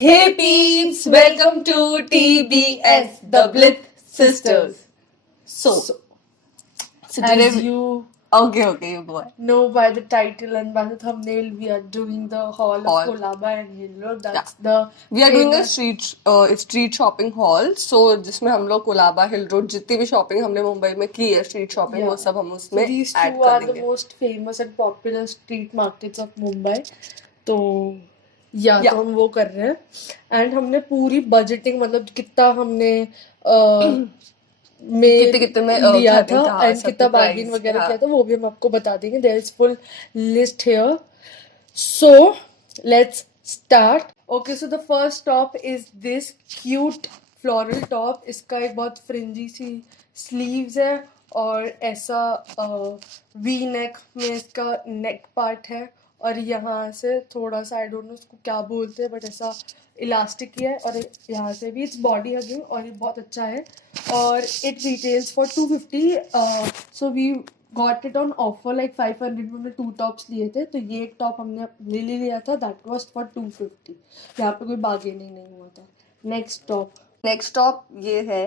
Hey peeps, welcome to TBS, the Blith Sisters. So today As you okay, you go ahead. know by the title and by the thumbnail, we are doing the Hall of Haul. Kolaba and Hill Road. Yeah. That's the We are doing a famous- street shopping haul. So जिसमें हम लोग कोलाबा हिल road जितनी भी shopping हमने मुंबई में की है street shopping वो सब हम So उसमें these ऐड two कर are the देंगे. most famous and popular street markets of Mumbai. तो या Yeah. तो हम वो कर रहे हैं एंड हमने पूरी बजटिंग मतलब कितना हमने में कितने में लिया खरीदा, था एंड सब कितना price, बार्गेन वगैरह हाँ. किया था वो भी हम आपको बता देंगे. There is full list here. So let's start. Okay, so the first top is this cute floral top. इसका एक बहुत फ्रिंजी सी स्लीव्स है और ऐसा वी नेक में इसका नेक पार्ट है और यहाँ से थोड़ा सा आई डोंट नो उसको क्या बोलते हैं बट ऐसा इलास्टिक ही है और यहाँ से भी इट्स बॉडी हगिंग और ये बहुत अच्छा है और it retails for 250. So we got it on offer like 500 में हमने 2 टॉप्स लिए थे तो ये एक टॉप हमने ले लिया था दैट वाज फॉर 250. यहाँ पे कोई बार्गेनिंग नहीं हुआ था. नेक्स्ट टॉप ये है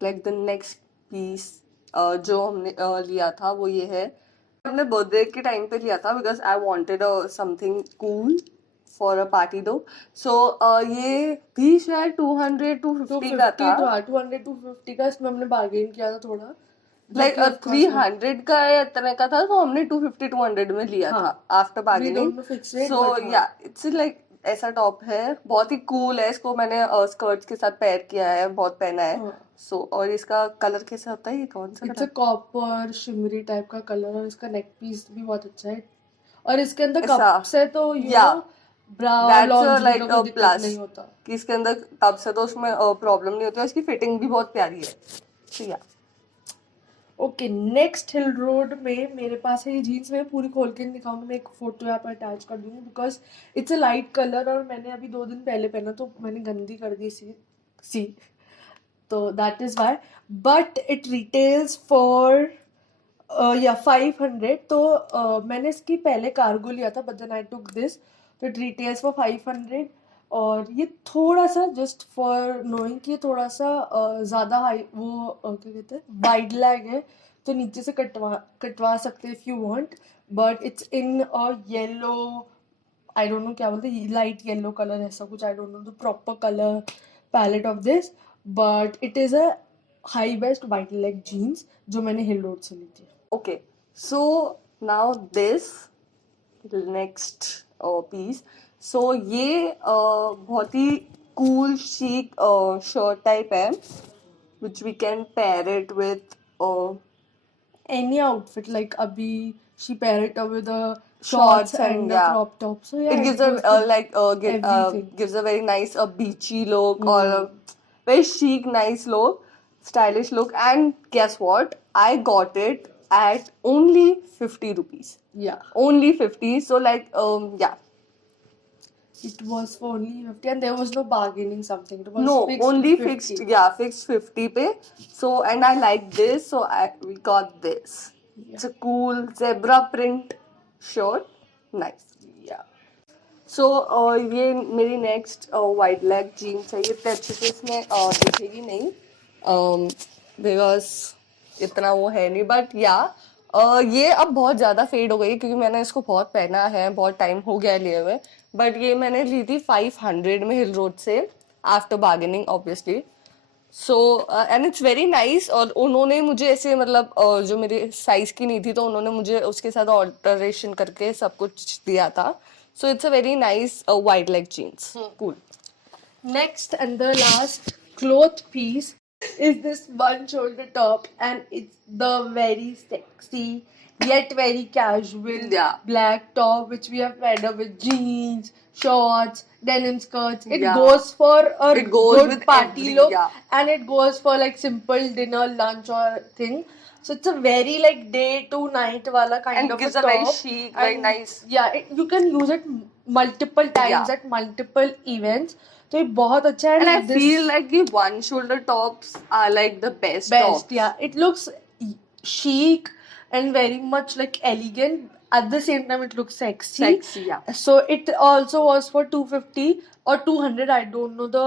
लाइक द नेक्स्ट पीस जो हमने लिया था वो ये है. हमने बर्थडे के टाइम पे लिया था because I wanted something cool for a party दो. सो ये भी शायद 200-250 का था. 200-250 का इसमें हमने बार्गेन किया था थोड़ा लाइक 300 का या इतने का था तो हमने 250-200 में लिया हाँ. था after bargaining. don't know fixed rate, so but हाँ. या इट्स लाइक ऐसा टॉप है बहुत ही कूल है. इसको मैंने स्कर्ट्स के साथ पेयर किया है बहुत पहना है. हाँ. सो और इसका कलर कैसा होता है ये कौन सा it's a copper shimmery type का कलर और इसका नेक पीस भी बहुत अच्छा है और इसके अंदर ऐसा. कप्स है तो you Yeah. No bra that's lounge like का कोई दिक्कत प्लस नहीं होता. कि इसके अंदर टब्स है तो उसमें प्रॉब्लम नहीं होती. इसकी फिटिंग भी बहुत प्यारी है. So, yeah. ओके नेक्स्ट हिल रोड में मेरे पास है ये जीन्स. मैं पूरी खोल के नहीं दिखाऊंगी मैं एक फोटो यहाँ पर अटैच कर दूंगी because it's a light colour और मैंने अभी 2 दिन पहले पहना तो मैंने गंदी कर दी सी तो that is why but it retails for या 500. तो मैंने इसकी पहले कार्गो लिया था but then I took this तो इट रिटेल्स फॉर 500 और ये थोड़ा सा जस्ट फॉर नोइंग कि ये थोड़ा सा ज़्यादा हाई वो क्या कहते हैं वाइड लैग है तो नीचे से कटवा सकते हैं if you want but it's in a yellow I don't know क्या बोलते हैं लाइट येलो कलर ऐसा कुछ I don't know the proper colour palette of this but it is a high waist wide leg jeans जो मैंने हिल road से ली थी. Okay, so now this next piece. So ये बहुत ही cool chic shirt type है which we can pair it with Any outfit like abhi she pair it up with the shorts and and the yeah. crop top so yeah It gives goes a with everything. gives a very nice beachy look or a very chic nice look, stylish look. And guess what? I got it at only 50 rupees. Yeah, Only 50. So like yeah. it was for only 50 and there was no bargaining something. It was No, fixed only 50. fixed. Yeah, fixed 50 pe. So and I like this, so we got this. It's a cool zebra print shirt. Nice. Yeah. सो ये मेरी next wide leg jeans है. ये इतने अच्छे से इसमें दिखेगी नहीं बिकॉज इतना वो है नहीं बट या ये अब बहुत ज़्यादा फेड हो गई क्योंकि मैंने इसको बहुत पहना है बहुत टाइम हो गया लिए हुए. बट ये मैंने ली थी 500 में हिल रोड से after bargaining obviously. So and it's very nice. और उन्होंने मुझे ऐसे मतलब जो मेरे साइज की नहीं थी तो उन्होंने मुझे उसके साथ ऑल्टरेशन करके सब कुछ दिया था. So it's a very nice wide leg jeans. Cool. Next and the last cloth piece is this one shoulder top and it's the very sexy yet very casual Yeah. black top which we have paired up with jeans, shorts, denim skirts. It Yeah. goes for a It goes good with party every- look yeah. and it goes for like simple dinner, lunch or thing. So it's a very like day to night wala kind And of gives a a top. very chic, very And nice. Yeah, you can use it multiple times Yeah. at multiple events. तो ये बहुत अच्छा है And I this feel like the one shoulder tops are like the best best tops. yeah it looks chic and very much like elegant. at the same time it looks sexy. Sexy, yeah. So it also was for 250 or 200. I don't know the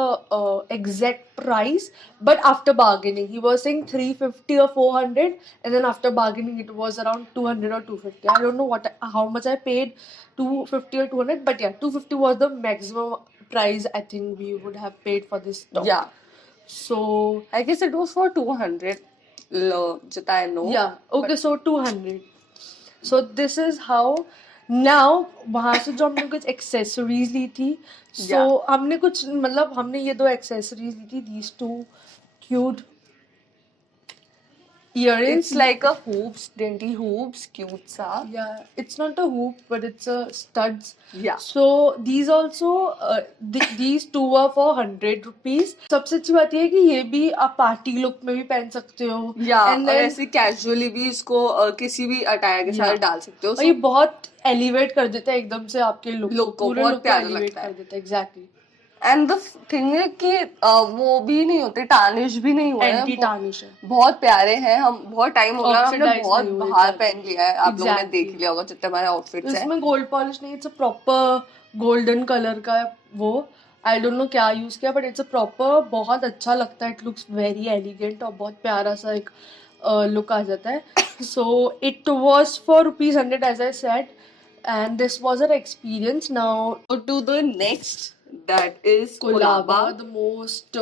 exact price, but after bargaining, he was saying 350 or 400, and then after bargaining, it was around 200 or 250. I don't know how much I paid, 250 or 200, but yeah, 250 was the maximum price I think we would have paid for this top. Yeah. So I guess it was for 200. Jita I know. yeah, okay, so 200. So this is how. Now वहां से जो हमने कुछ accessories ली थी, so हमने कुछ मतलब हमने ये 2 एक्सेसरीज ली थी, these 2 cute earrings. It's like a hoops, dainty hoops, cute sa. Yeah, it's not a hoop, but it's a studs. Yeah. So these also, these 2 are for 100 rupees. सबसे अच्छी बात ये है कि ये भी आप पार्टी लुक में भी पहन सकते हो. Yeah, And और then ऐसे कैजुअली भी इसको किसी भी अटायर के साथ डाल सकते हो. और ये बहुत एलिवेट कर देता है एकदम से आपके लुक Look को, पूरे बहुत लुक को प्यारा एलिवेट लगता है. कर देता है. एग्जैक्टली. एंड द थिंग है कि वो भी नहीं होते, टार्निश भी नहीं हुए हैं. एंटी टार्निश है. बहुत प्यारे हैं. हम बहुत टाइम हो गया, हमने Oxidized बहुत नहीं हुए, बाहर exactly. पहन लिया है. आप लोगों ने Exactly. देख लिया होगा जितने हमारे आउटफिट्स हैं. इसमें गोल्ड पॉलिश नहीं, it's a proper golden colour का वो. आई डोंट नो क्या यूज किया, बट इट्स अ प्रॉपर, बहुत अच्छा लगता है. इट लुक्स वेरी एलिगेंट और बहुत प्यारा सा एक लुक आ जाता है. So it was for ₹100 as I said, and this was uh experience. Now to the next, that is Colaba, the most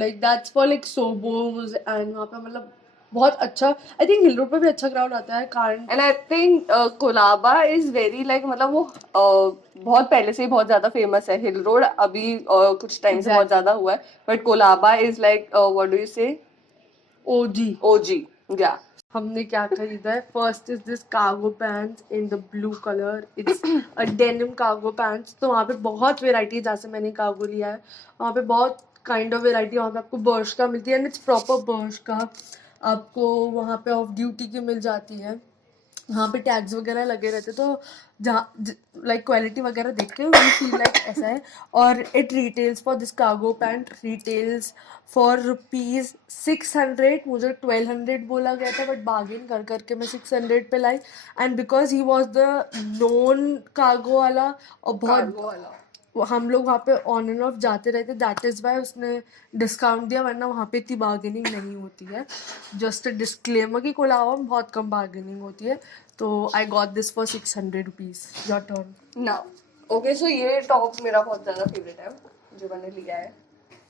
like that's for like sobos, and वहाँ पे मतलब बहुत अच्छा. आई थिंक हिल रोड पे भी अच्छा क्राउड आता है. कारण and I think Colaba is very like, मतलब वो बहुत पहले से ही बहुत ज्यादा फेमस है. हिल रोड अभी कुछ टाइम से बहुत ज्यादा हुआ है, but Colaba is like what do you से, ओजी. ओजी. या हमने क्या खरीदा है? First is this cargo pants in the blue colour. It's a denim cargo pants. तो वहाँ पे बहुत वेराइटी, जहाँ से मैंने कार्गो लिया है वहाँ पे बहुत काइंड ऑफ वेराइटी. वहाँ पे आपको बर्श का मिलती है, एंड इट्स प्रॉपर बर्श का. आपको वहाँ पे ऑफ ड्यूटी की मिल जाती है. वहाँ पे टैग्स वगैरह लगे रहते, तो जहाँ लाइक क्वालिटी वगैरह देख के वी फील लाइक ऐसा है. और it retails for this cargo pant retails for ₹600. मुझे 1200 बोला गया था, बट बार्गेन कर करके मैं 600 पे लाई. And because he was the known cargo वाला, और बहुत हम लोग वहाँ पे ऑन एंड ऑफ जाते रहते, दैट इज़ वाई उसने डिस्काउंट दिया, वरना वहाँ पे इतनी बार्गेनिंग नहीं होती है. जस्ट डिस्क्लेमर कि कोलाबा में बहुत कम बार्गेनिंग होती है. तो I got this for ₹600. Your turn now. Okay, so ये टॉप मेरा बहुत ज्यादा फेवरेट है जो मैंने लिया है.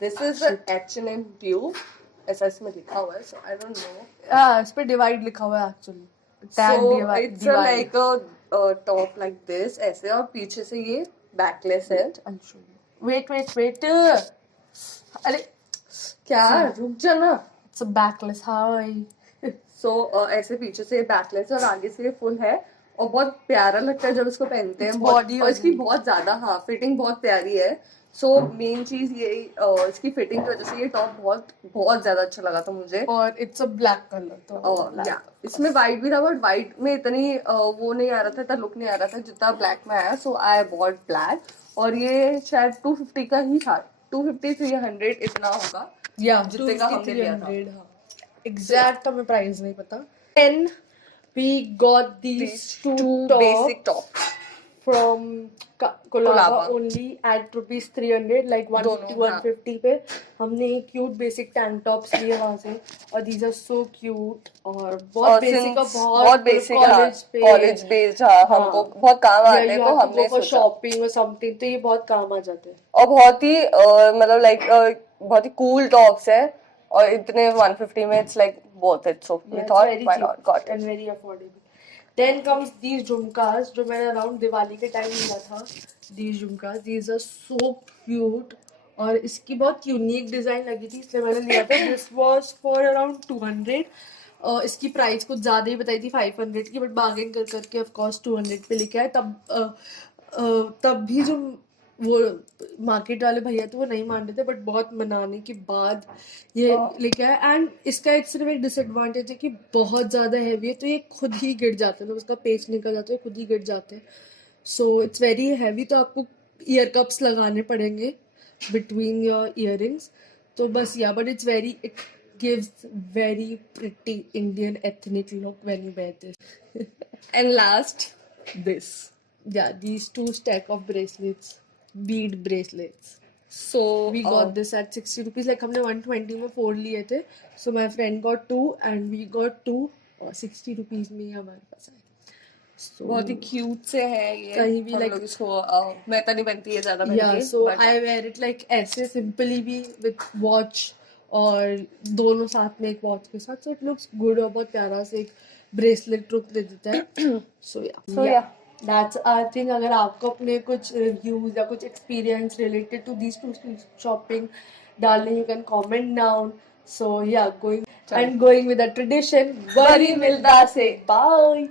दिस इज H&M ब्लू, ऐसा इसमें लिखा हुआ है, सो आई डोंट नो. इस पे डिवाइड लिखा हुआ है actually. So it's like a top like this ऐसे, और पीछे से ये बैकलेस है. वेट. अरे क्या, रुक जा ना. It's a backless. हाय. सो ऐसे पीछे से बैकलेस और आगे से फुल है, और बहुत प्यारा लगता है जब इसको पहनते हैं. body और इसकी बहुत ज्यादा, हाँ, फिटिंग बहुत प्यारी है. सो मेन चीज ये इसकी फिटिंग की वजह से ये टॉप बहुत बहुत ज्यादा अच्छा लगा था मुझे. और इट्स अ ब्लैक कलर. तो या इसमें वाइट भी था, बट वाइट में इतनी वो नहीं आ रहा था, इतना लुक नहीं आ रहा था जितना ब्लैक में आया. सो आई बॉट ब्लैक, और ये शायद 250 का ही था. 250-300 इतना होगा, या जितने का हमने लिया था. एग्जैक्ट हमें प्राइस नहीं पता. Then we got these two basic top from Colaba Colaba. only at ₹300, like 150 पे. हमने क्यूट बेसिक टैंक टॉप्स लिए वहाँ से, और these are so cute. और बहुत बेसिक, बहुत बेसिक कॉलेज बेस्ड. हमको बहुत काम आते हैं, तो हमने फॉर शॉपिंग और समथिंग, तो ये बहुत काम आ जाते हैं. और बहुत ही मतलब लाइक बहुत ही कूल टॉप्स है, और इतने 150 में it's like worth it. So we thought why not, got it. And very affordable. Then comes these झुमकास जो मैंने अराउंड दिवाली के टाइम लिया था. These झुमकास, these are so cute, और इसकी बहुत यूनिक डिजाइन लगी थी, इसलिए मैंने लिया था. This was for around 200. इसकी प्राइस कुछ ज्यादा ही बताई थी 500 की, बट बार्गेन कर करके ऑफ कोर्स 200 पे लेके आए. तब भी जो वो मार्केट वाले भैया थे वो नहीं मान रहे थे, बट बहुत मनाने के बाद ये लेके आए. एंड इसका एक सिर्फ एक डिसएडवांटेज है कि बहुत ज़्यादा हैवी है, तो ये खुद ही गिर जाते हैं, तो उसका पेच निकल जाता है, खुद ही गिर जाते हैं. सो इट्स वेरी हैवी, तो आपको ईयर कप्स लगाने पड़ेंगे बिटवीन योर इयरिंग्स. तो बस या, but it's very, it gives very pretty Indian ethnic look when you wear this. And last, this. Yeah, these two stack of bracelets, bead bracelets. So We got this at 60 rupees. Like हमने 120 में 4 लिए थे. So my friend got 2 and we got 2 60 rupees में ही हमारे पास आए. So बहुत ही cute से है ये. कहीं भी हम like लोग इसको मैं तो नहीं बनती है ज्यादा पहन yeah, के, so but I wear it like ऐसे simply भी with watch और दोनों साथ में एक watch के साथ. So it looks good और बहुत प्यारा से एक bracelet look दे देता है. So yeah. That's our thing. अगर आपको अपने कुछ reviews या कुछ experience related to these two shopping डालने, you can comment down. So yeah, going with the tradition. बड़ी मिलता से. Bye.